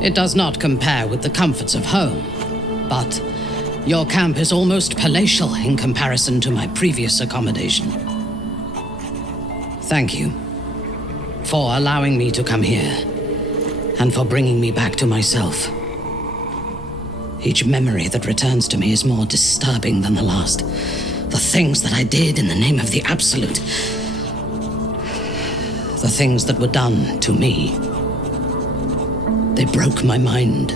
It does not compare with the comforts of home, but your camp is almost palatial in comparison to my previous accommodation. Thank you for allowing me to come here, and for bringing me back to myself. Each memory that returns to me is more disturbing than the last. The things that I did in the name of the Absolute. The things that were done to me. They broke my mind.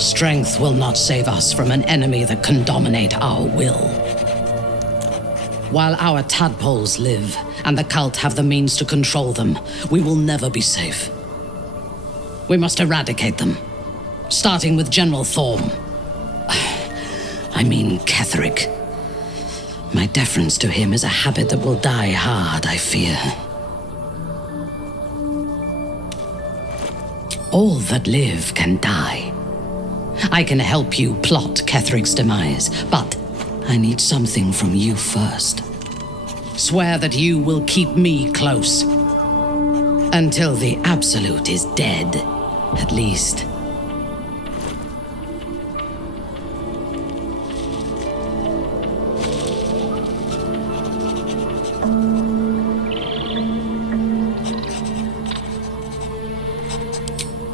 Strength will not save us from an enemy that can dominate our will. While our tadpoles live, and the cult have the means to control them, we will never be safe. We must eradicate them, starting with General Thorm. I mean Ketheric. My deference to him is a habit that will die hard, I fear. All that live can die. I can help you plot Ketheric's demise, but I need something from you first. Swear that you will keep me close. Until the Absolute is dead, at least.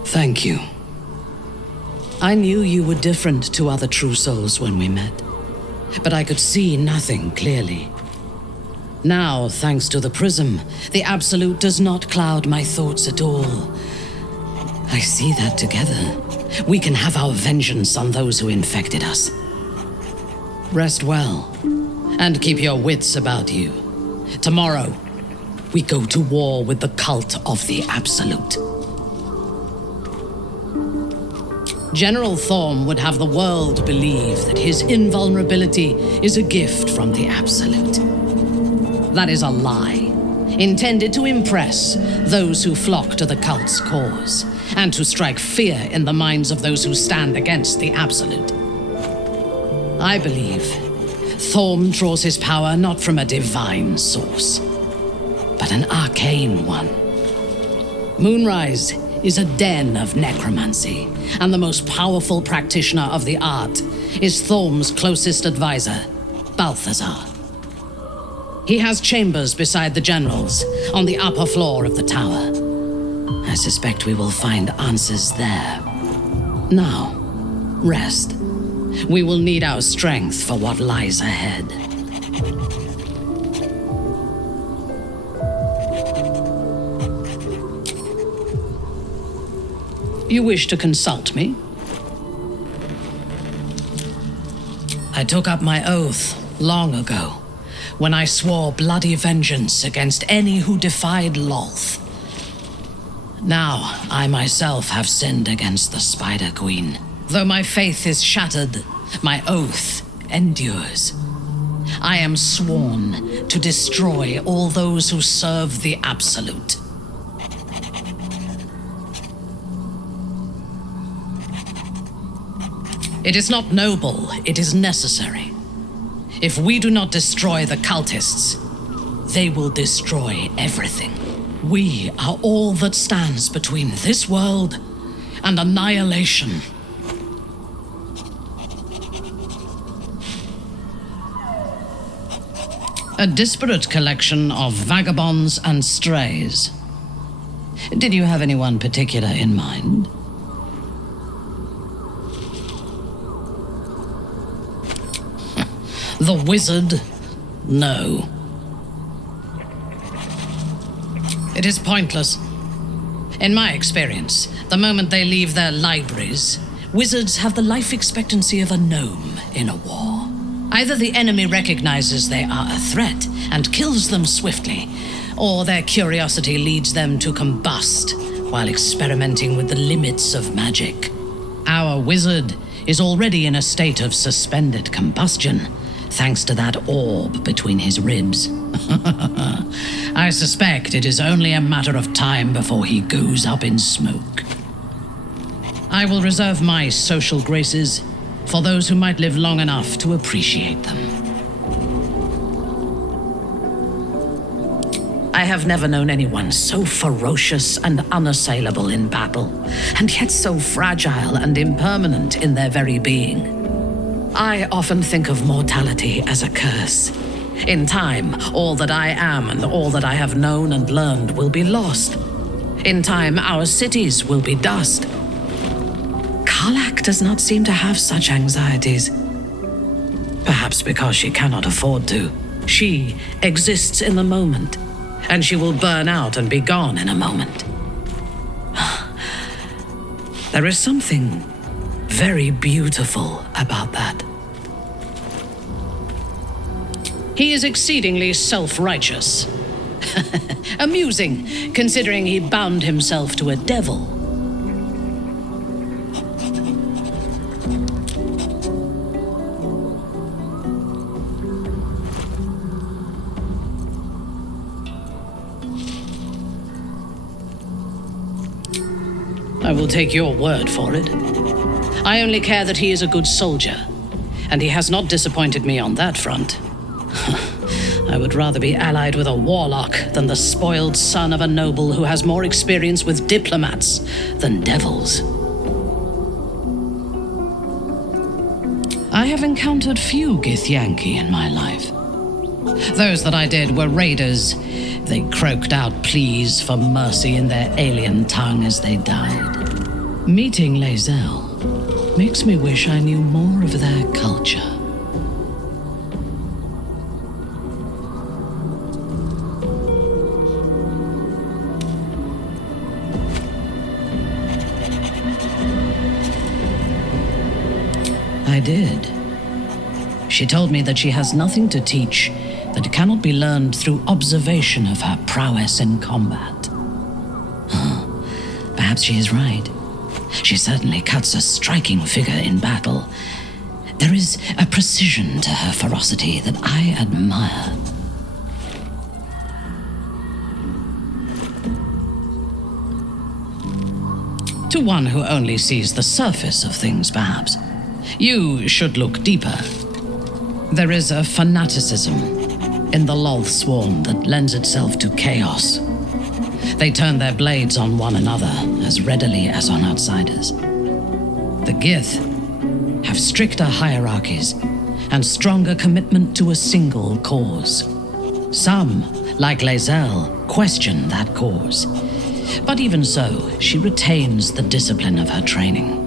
Thank you. I knew you were different to other true souls when we met, but I could see nothing clearly. Now, thanks to the prism, the Absolute does not cloud my thoughts at all. I see that together, we can have our vengeance on those who infected us. Rest well, and keep your wits about you. Tomorrow, we go to war with the cult of the Absolute. General Thorm would have the world believe that his invulnerability is a gift from the Absolute. That is a lie, intended to impress those who flock to the cult's cause, and to strike fear in the minds of those who stand against the Absolute. I believe Thorm draws his power not from a divine source, but an arcane one. Moonrise is a den of necromancy, and the most powerful practitioner of the art is Thorm's closest advisor, Balthazar. He has chambers beside the generals, on the upper floor of the tower. I suspect we will find answers there. Now, rest. We will need our strength for what lies ahead. You wish to consult me? I took up my oath long ago, when I swore bloody vengeance against any who defied Lolth. Now, I myself have sinned against the Spider Queen. Though my faith is shattered, my oath endures. I am sworn to destroy all those who serve the Absolute. It is not noble, it is necessary. If we do not destroy the cultists, they will destroy everything. We are all that stands between this world and annihilation. A disparate collection of vagabonds and strays. Did you have anyone particular in mind? The wizard? No. It is pointless. In my experience, the moment they leave their libraries, wizards have the life expectancy of a gnome in a war. Either the enemy recognizes they are a threat and kills them swiftly, or their curiosity leads them to combust while experimenting with the limits of magic. Our wizard is already in a state of suspended combustion, thanks to that orb between his ribs. I suspect it is only a matter of time before he goes up in smoke. I will reserve my social graces for those who might live long enough to appreciate them. I have never known anyone so ferocious and unassailable in battle, and yet so fragile and impermanent in their very being. I often think of mortality as a curse. In time, all that I am and all that I have known and learned will be lost. In time, our cities will be dust. Karlak does not seem to have such anxieties. Perhaps because she cannot afford to. She exists in the moment, and she will burn out and be gone in a moment. There is something very beautiful about that. He is exceedingly self-righteous. Amusing, considering he bound himself to a devil. I will take your word for it. I only care that he is a good soldier, and he has not disappointed me on that front. I would rather be allied with a warlock than the spoiled son of a noble who has more experience with diplomats than devils. I have encountered few Githyanki in my life. Those that I did were raiders. They croaked out pleas for mercy in their alien tongue as they died. Meeting Lae'zel makes me wish I knew more of their culture. I did. She told me that she has nothing to teach that cannot be learned through observation of her prowess in combat. Perhaps she is right. She certainly cuts a striking figure in battle. There is a precision to her ferocity that I admire. To one who only sees the surface of things, perhaps. You should look deeper. There is a fanaticism in the Loth Swarm that lends itself to chaos. They turn their blades on one another as readily as on outsiders. The Gith have stricter hierarchies and stronger commitment to a single cause. Some, like Lae'zel, question that cause. But even so, she retains the discipline of her training.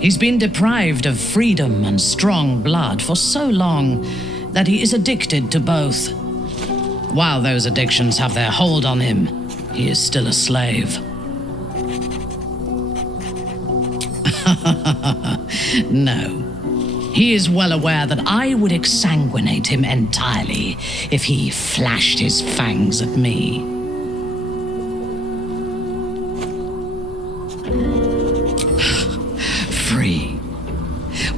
He's been deprived of freedom and strong blood for so long that he is addicted to both. While those addictions have their hold on him, he is still a slave. No. He is well aware that I would exsanguinate him entirely if he flashed his fangs at me. Free.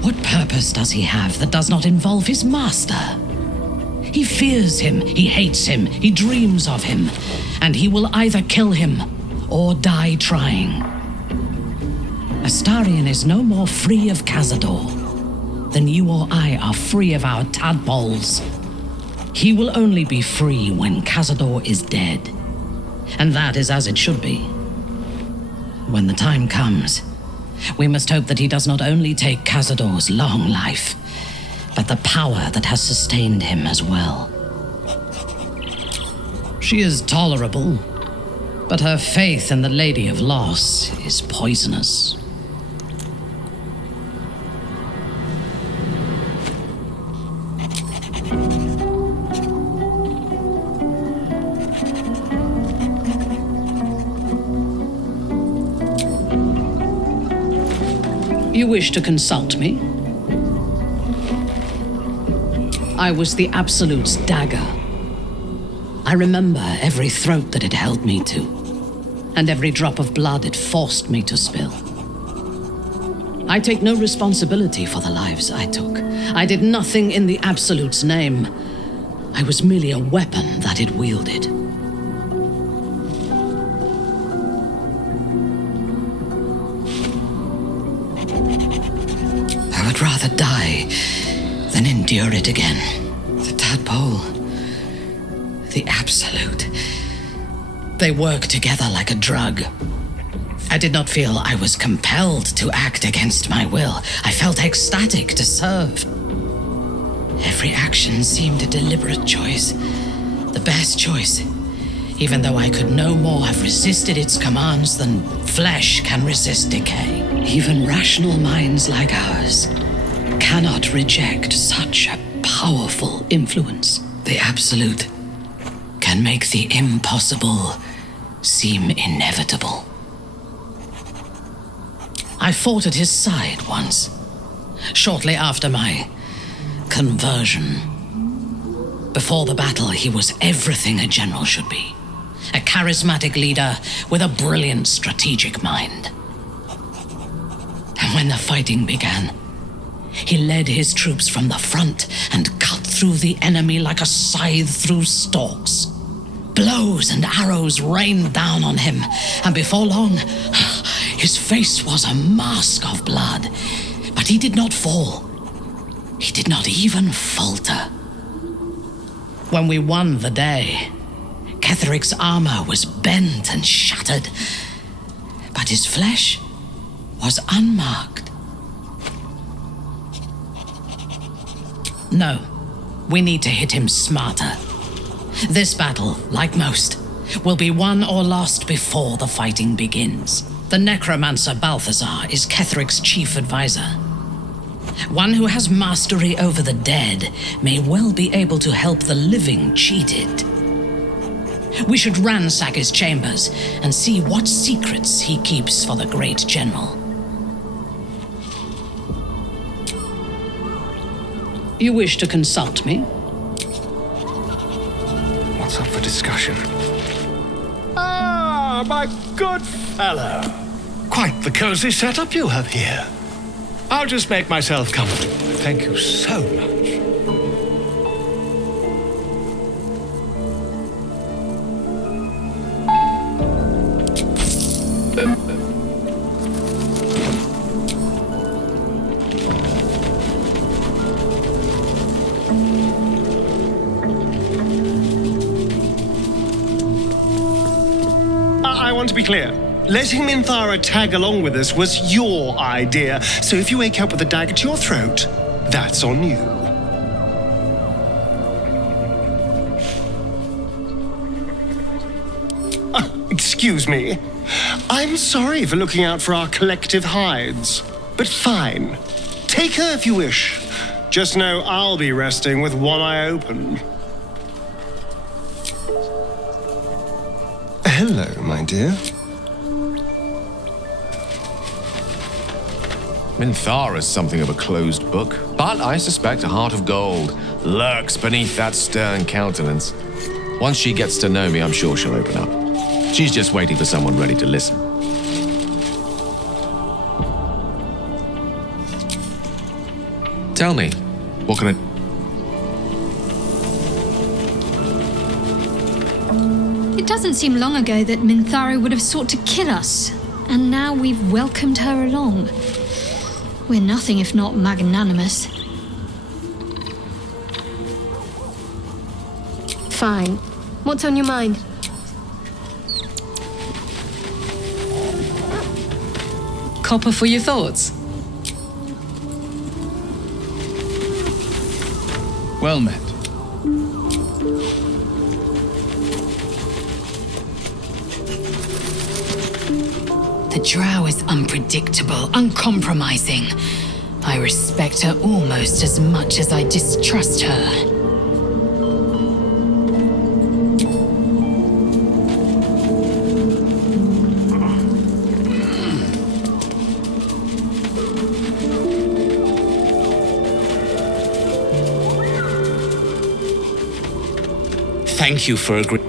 What purpose does he have that does not involve his master? He fears him, he hates him, he dreams of him, and he will either kill him or die trying. Astarion is no more free of Cazador than you or I are free of our tadpoles. He will only be free when Cazador is dead, and that is as it should be. When the time comes, we must hope that he does not only take Cazador's long life, but the power that has sustained him as well. She is tolerable, but her faith in the Lady of Loss is poisonous. You wish to consult me? I was the Absolute's dagger. I remember every throat that it held me to, and every drop of blood it forced me to spill. I take no responsibility for the lives I took. I did nothing in the Absolute's name. I was merely a weapon that it wielded. would rather die than endure it again. The tadpole, the absolute. They work together like a drug. I did not feel I was compelled to act against my will. I felt ecstatic to serve. Every action seemed a deliberate choice. The best choice, even though I could no more have resisted its commands than flesh can resist decay. Even rational minds like ours cannot reject such a powerful influence. The absolute can make the impossible seem inevitable. I fought at his side once, shortly after my conversion. Before the battle, he was everything a general should be. A charismatic leader with a brilliant strategic mind. And when the fighting began, he led his troops from the front and cut through the enemy like a scythe through stalks. Blows and arrows rained down on him, and before long, his face was a mask of blood. But he did not fall. He did not even falter. When we won the day, Ketheric's armor was bent and shattered, but his flesh was unmarked. No, we need to hit him smarter. This battle, like most, will be won or lost before the fighting begins. The necromancer Balthazar is Ketheric's chief advisor. One who has mastery over the dead may well be able to help the living cheated. We should ransack his chambers and see what secrets he keeps for the great general. You wish to consult me? What's up for discussion? Ah, my good fellow. Quite the cozy setup you have here. I'll just make myself comfortable. Thank you so much. I want to be clear. Letting Minthara tag along with us was your idea, so if you wake up with a dagger to your throat, that's on you. Excuse me. I'm sorry for looking out for our collective hides, but fine. Take her if you wish. Just know I'll be resting with one eye open. Hello, my dear. Minthara's something of a closed book, but I suspect a heart of gold lurks beneath that stern countenance. Once she gets to know me, I'm sure she'll open up. She's just waiting for someone ready to listen. Tell me, what can I... It doesn't seem long ago that Minthara would have sought to kill us, and now we've welcomed her along. We're nothing if not magnanimous. Fine. What's on your mind? Copper for your thoughts. Well met. The drow is unpredictable, uncompromising. I respect her almost as much as I distrust her. Thank you for agreeing.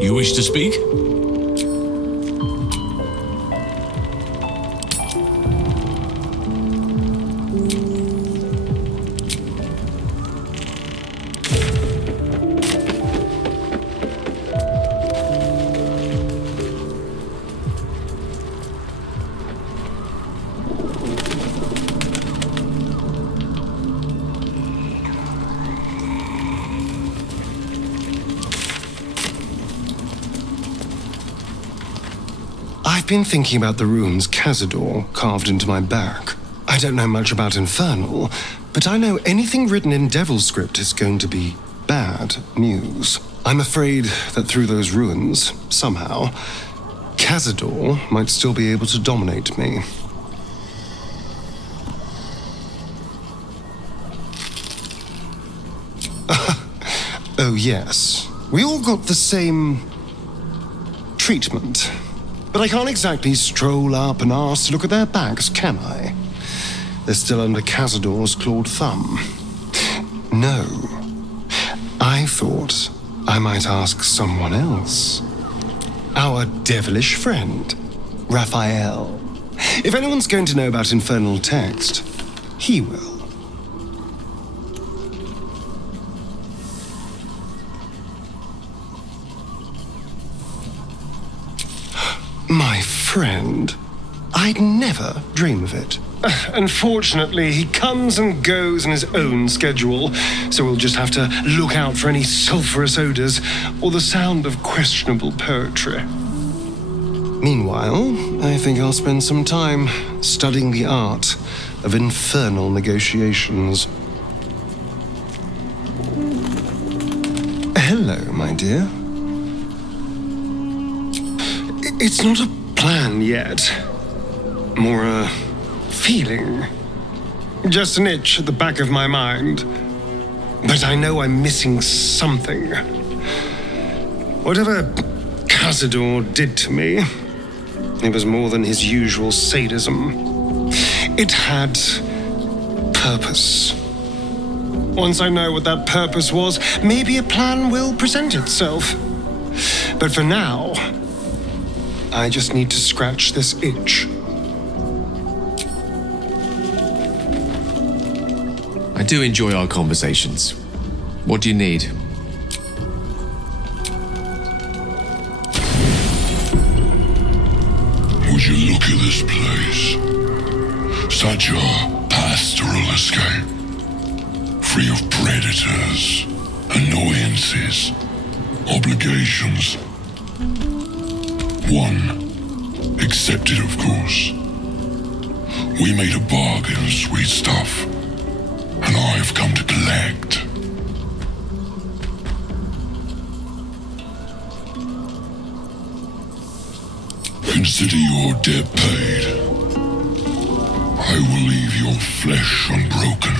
You wish to speak? I've been thinking about the runes Cazador carved into my back. I don't know much about Infernal, but I know anything written in Devil script is going to be bad news. I'm afraid that through those ruins, somehow, Cazador might still be able to dominate me. Oh yes, we all got the same treatment. But I can't exactly stroll up and ask to look at their backs, can I? They're still under Cazador's clawed thumb. No. I thought I might ask someone else. Our devilish friend, Raphael. If anyone's going to know about infernal text, he will. My friend? I'd never dream of it. Unfortunately, he comes and goes in his own schedule, so we'll just have to look out for any sulphurous odors or the sound of questionable poetry. Meanwhile, I think I'll spend some time studying the art of infernal negotiations. Hello, my dear. It's not a plan yet. More a feeling. Just an itch at the back of my mind. But I know I'm missing something. Whatever Cazador did to me, it was more than his usual sadism. It had purpose. Once I know what that purpose was, maybe a plan will present itself. But for now, I just need to scratch this itch. I do enjoy our conversations. What do you need? Would you look at this place? Such a pastoral escape. Free of predators, annoyances, obligations. One, accepted of course. We made a bargain, sweet stuff, and I've come to collect. Consider your debt paid. I will leave your flesh unbroken.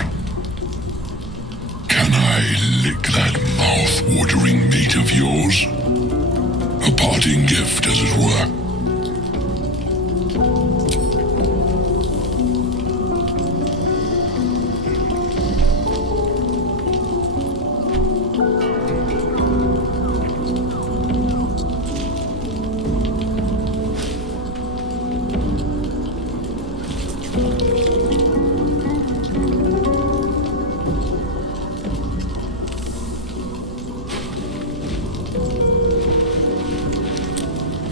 Can I lick that mouth-watering meat of yours? A parting gift, as it were.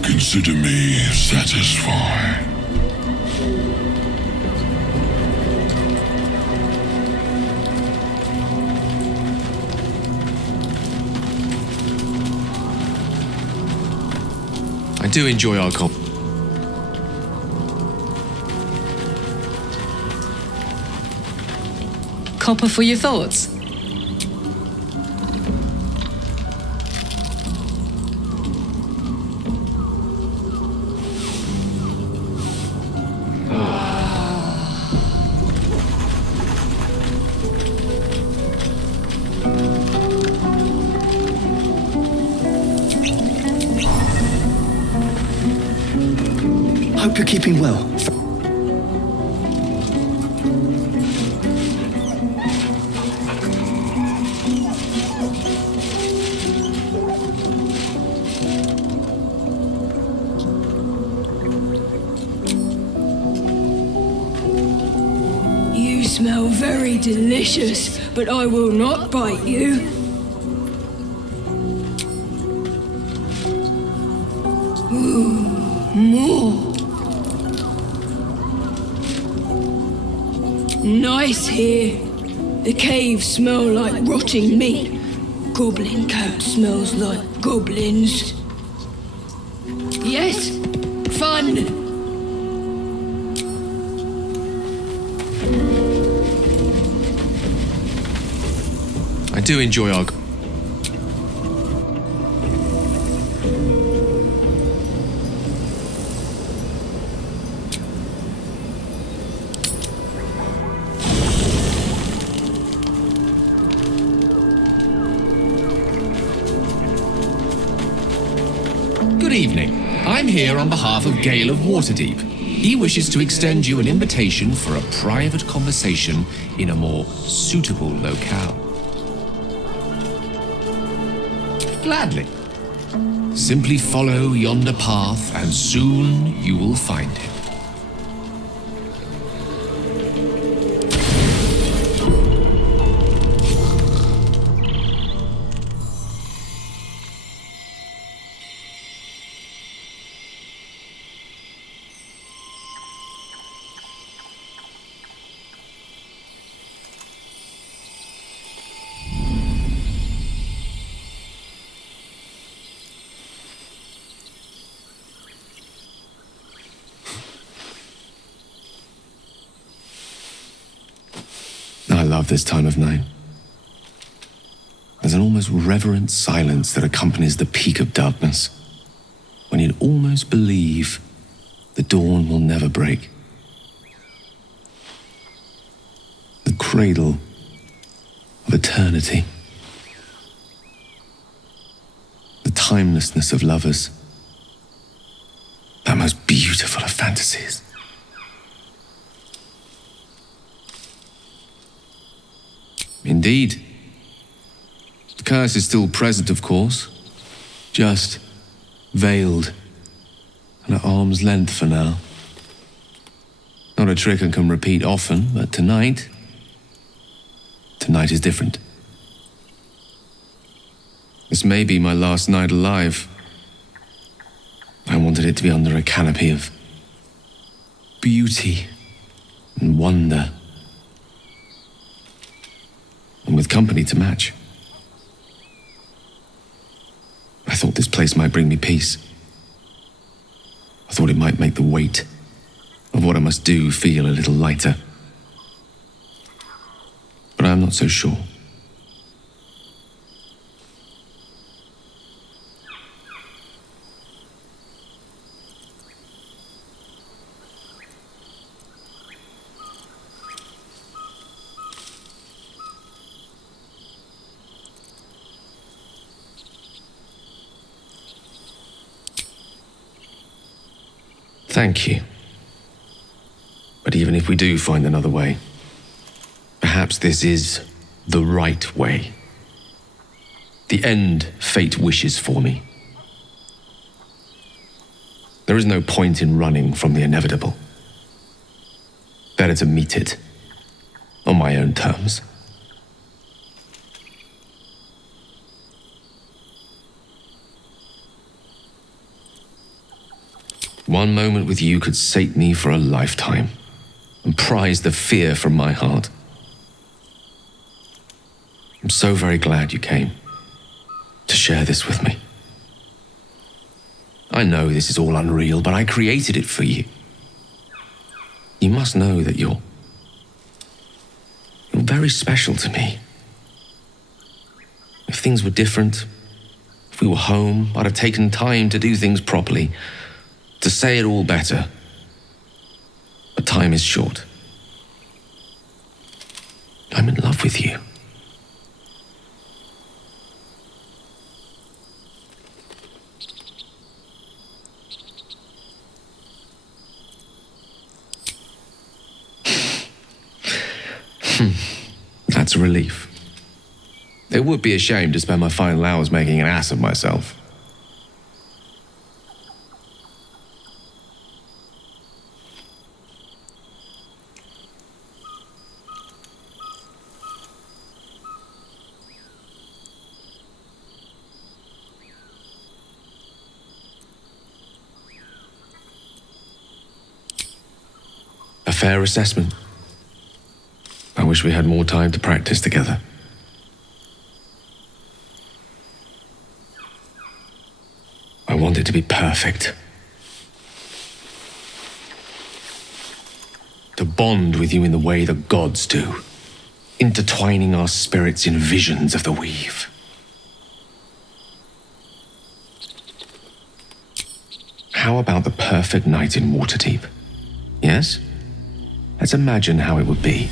Consider me satisfied. I do enjoy our Copper for your thoughts. Hope you're keeping well. You smell very delicious, but I will not bite you. Ooh, more. Nice here. The caves smell like rotting meat. Goblin coat smells like goblins. Yes, Fun! I do enjoy our... Good evening. I'm here on behalf of Gale of Waterdeep. He wishes to extend you an invitation for a private conversation in a more suitable locale. Gladly. Simply follow yonder path and soon you will find him. I love this time of night. There's an almost reverent silence that accompanies the peak of darkness, when you'd almost believe the dawn will never break. The cradle of eternity. The timelessness of lovers. That most beautiful of fantasies. Indeed. The curse is still present, of course. Just veiled and at arm's length for now. Not a trick I can repeat often, but tonight is different. This may be my last night alive. I wanted it to be under a canopy of beauty and wonder. And with company to match. I thought this place might bring me peace. I thought it might make the weight of what I must do feel a little lighter. But I'm not so sure. Thank you. But even if we do find another way, perhaps this is the right way. The end fate wishes for me. There is no point in running from the inevitable. Better to meet it on my own terms. One moment with you could sate me for a lifetime and prize the fear from my heart. I'm so very glad you came to share this with me. I know this is all unreal, but I created it for you. You must know that you're very special to me. If things were different, if we were home, I'd have taken time to do things properly, to say it all better. But time is short. I'm in love with you. That's a relief. It would be a shame to spend my final hours making an ass of myself. A fair assessment. I wish we had more time to practice together. I want it to be perfect. To bond with you in the way the gods do, intertwining our spirits in visions of the weave. How about the perfect night in Waterdeep? Yes? Let's imagine how it would be.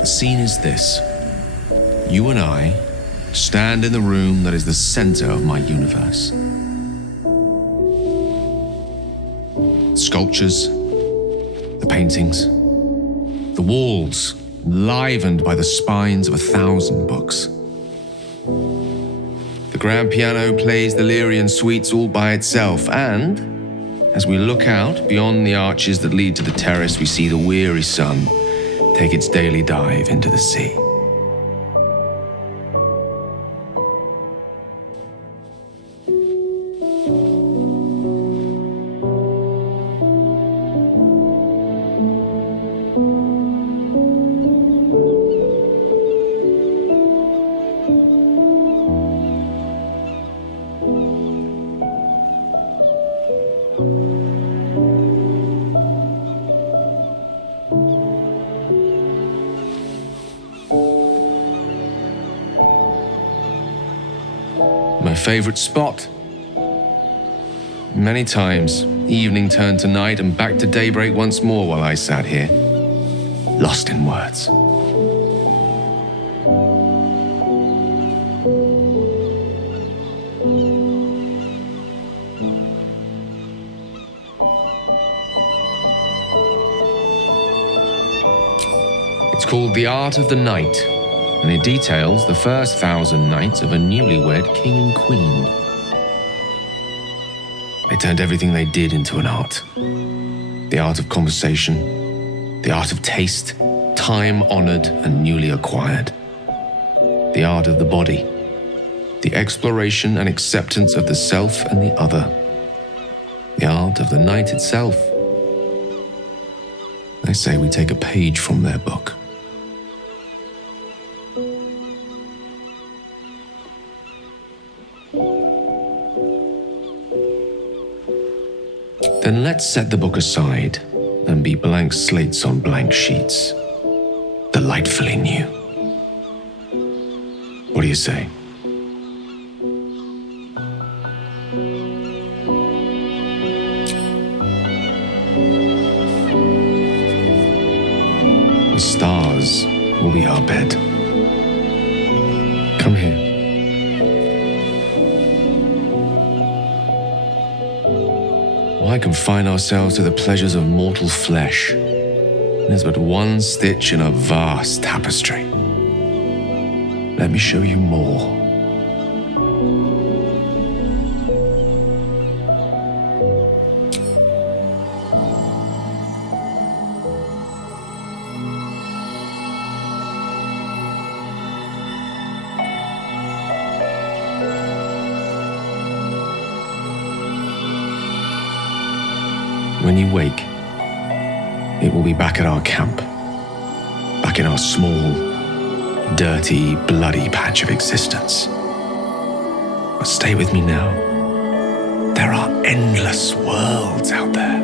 The scene is this. You and I stand in the room that is the center of my universe. Sculptures, the paintings, the walls enlivened by the spines of 1,000 books. The grand piano plays the Lyrian suites all by itself, and as we look out beyond the arches that lead to the terrace, we see the weary sun take its daily dive into the sea. My favorite spot. Many times, evening turned to night and back to daybreak once more while I sat here, lost in words. It's called The Art of the Night, and it details the first 1,000 nights of a newlywed king and queen. They turned everything they did into an art. The art of conversation, the art of taste, time-honored and newly acquired. The art of the body, the exploration and acceptance of the self and the other. The art of the night itself. They say we take a page from their book. Then let's set the book aside and be blank slates on blank sheets. Delightfully new. What do you say? The stars will be our bed. Come here. Why confine ourselves to the pleasures of mortal flesh? There's but one stitch in a vast tapestry. Let me show you more. When you wake, it will be back at our camp, back in our small, dirty, bloody patch of existence. But stay with me now. There are endless worlds out there,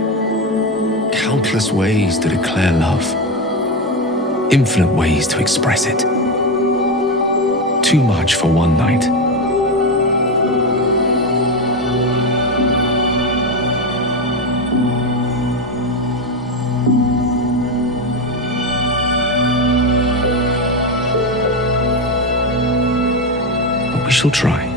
countless ways to declare love, infinite ways to express it. Too much for one night. We shall try.